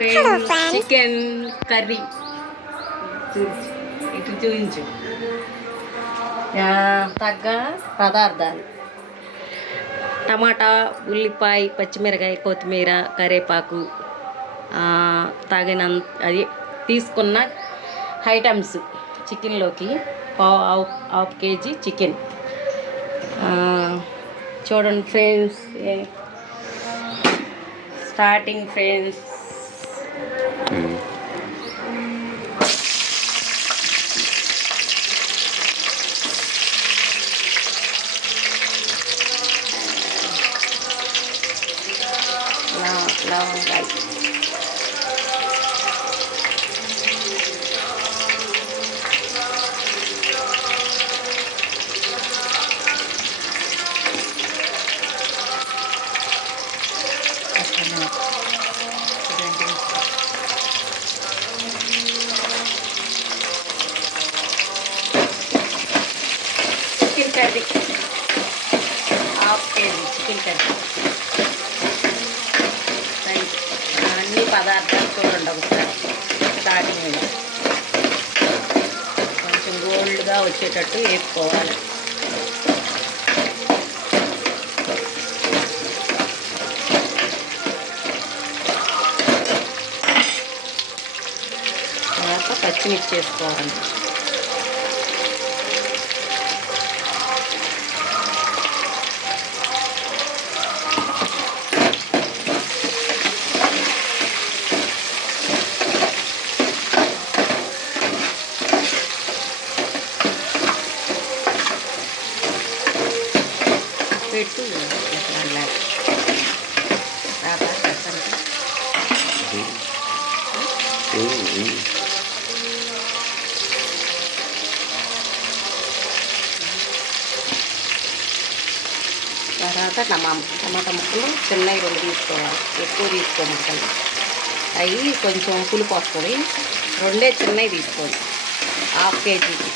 Chicken curry ఇటు చూపించు. తగ్గ పదార్థాలు: టమాటా, ఉల్లిపాయ, పచ్చిమిరకాయ, కొత్తిమీర, కరివేపాకు, తగినంత అది తీసుకున్న ఐటమ్స్ చికెన్లోకి హాఫ్ కేజీ చికెన్. చూడండి ఫ్రెండ్స్, స్టార్టింగ్ ఫ్రెండ్స్. లవంగాయ, chicken curry half KG chicken curry. అన్ని పదార్థాలు చూడండి ఒకసారి. స్టార్టింగ్ మీద కొంచెం గోల్డ్గా వచ్చేటట్టు వేసుకోవాలి. తర్వాత పచ్చిమిర్చి వేసుకోవాలి. పెట్టు తర్వాత టమాటా ముక్కలు చిన్నవి 2 తీసుకోవాలి. ఎక్కువ తీసుకోమంటాను, అవి కొంచెం పులుపు వస్తుంది. 2 చిన్నవి తీసుకోండి హాఫ్ కేజీకి.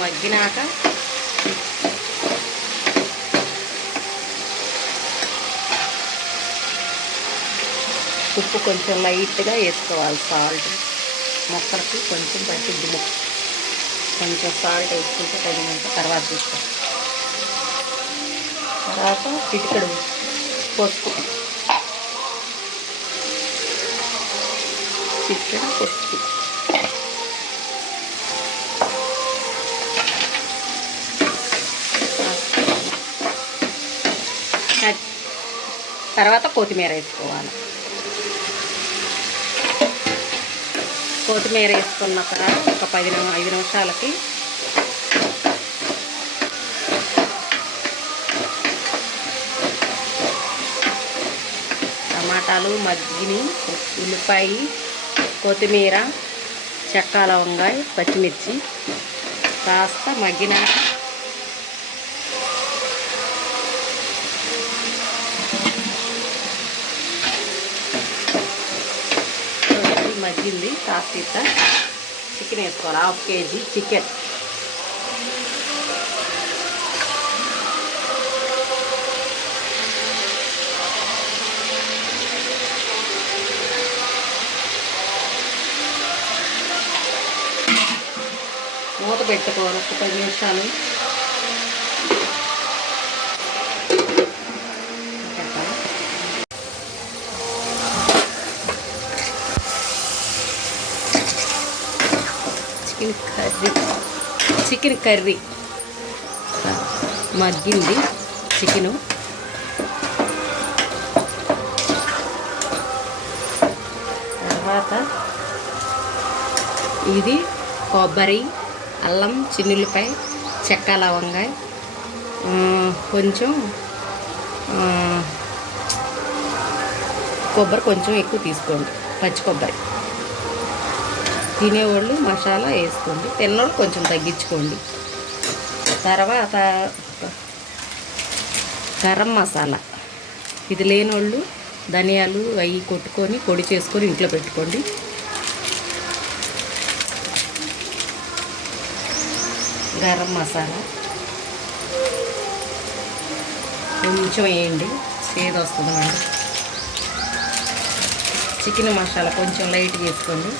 మగ్గినాక ఉప్పు కొంచెం లైట్గా వేసుకోవాలి. సాల్ట్ మొక్కలకి కొంచెం పట్టిద్ది. కొంచెం సాల్ట్ వేసుకుంటే తగినంత తర్వాత తీసుకోవాలి. తర్వాత చిటికెడు పసుపు, చిటికెడు పసుపు, తర్వాత కొత్తిమీర వేసుకోవాలి. కొత్తిమీర వేసుకున్న తర్వాత ఒక 5 నిమిషాలకి టమాటాలు మగ్గిని, ఉల్లిపాయ, కొత్తిమీర, చెక్క, లవంగాయ, పచ్చిమిర్చి కాస్త మగ్గినాక మగ్గింది కాస్త చికెన్ వేసుకోవాలి. Half KG chicken. మూత పెట్టుకోవాలి ఒక 10 నిమిషాలు. చికెన్ కర్రీ మగ్గింది. చికెను తర్వాత ఇది కొబ్బరి, అల్లం, చిన్నులపాయ, చెక్క, లవంగాయ, కొంచెం కొబ్బరి కొంచెం ఎక్కువ తీసుకోండి, పచ్చి కొబ్బరి. తినేవాళ్ళు మసాలా వేసుకోండి, తిన్నోళ్ళు కొంచెం తగ్గించుకోండి. తర్వాత గరం మసాలా, ఇది లేనోళ్ళు ధనియాలు అవి కొట్టుకొని పొడి చేసుకొని ఇంట్లో పెట్టుకోండి. గరం మసాలా కొంచెం వేయండి, చేదు వస్తుంది మేడం. చికెన్ మసాలా కొంచెం లైట్గా వేసుకోండి.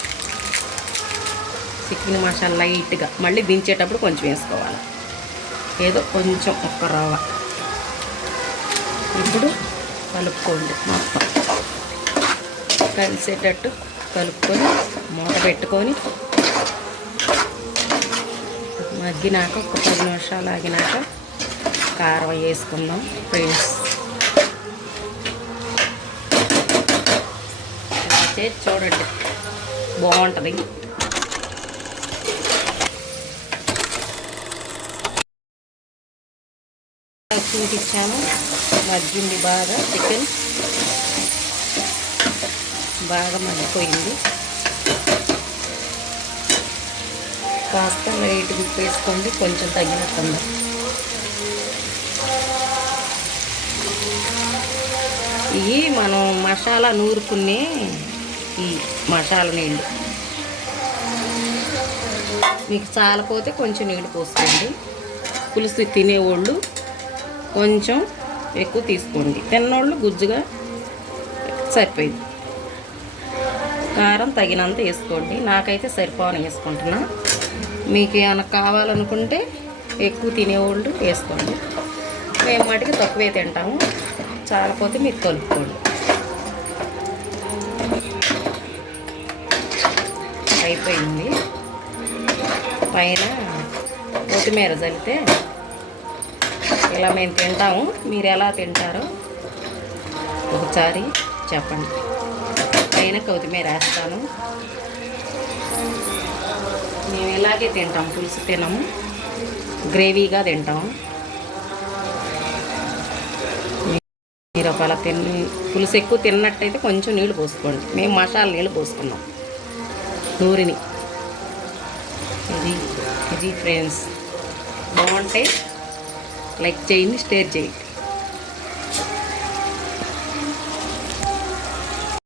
చికెన్ మసాలా లైట్గా, మళ్ళీ దించేటప్పుడు కొంచెం వేసుకోవాలి, ఏదో కొంచెం ఒక్క రవ్వ. ఇప్పుడు కలుపుకోండి, మొత్తం కలిసేటట్టు కలుపుకొని మూత పెట్టుకొని మగ్గినాక ఒక 10 నిమిషాలు ఆగినాక కారం వేసుకుందాం ఫ్రెండ్స్. చేసి చూడండి, బాగుంటుంది. చూపించాను, మగ్గింది బాగా, చికెన్ బాగా మగ్గిపోయింది. కాస్త లైట్ వేసుకోండి, కొంచెం తగినట్టుంది. ఇవి మనం మసాలా నూరుకునే ఈ మసాలా నీళ్ళు. మీకు చాలపోతే కొంచెం నీళ్ళు పోసుకోండి. పులుసు తినేవాళ్ళు కొంచెం ఎక్కువ తీసుకోండి, తిన్నోళ్ళు గుజ్జుగా సరిపోయింది. కారం తగినంత వేసుకోండి, నాకైతే సరిపోని వేసుకుంటున్నా. మీకు ఏమైనా కావాలనుకుంటే ఎక్కువ తినేవాళ్ళు వేసుకోండి. మేము మటుకు తక్కువే తింటాము, చాలపోతే మీరు కలుపుకోండి. అయిపోయింది. పైన కొత్తిమీర చల్లితే ఇలా మేము తింటాము. మీరు ఎలా తింటారో ఒకసారి చెప్పండి. పైన కొత్తిమీర వేస్తాను. మేము ఇలాగే తింటాం, పులుసు తినము, గ్రేవీగా తింటాము. మీరు ఒకవేళ పులుసు ఎక్కువ తిన్నట్టయితే కొంచెం నీళ్ళు పోసుకోండి. మేము మసాలా నీళ్ళు పోసుకున్నాం నూరిని. ఇది ఫ్రెండ్స్, బాగుంటే లైక్ చేయండి, షేర్ చేయండి.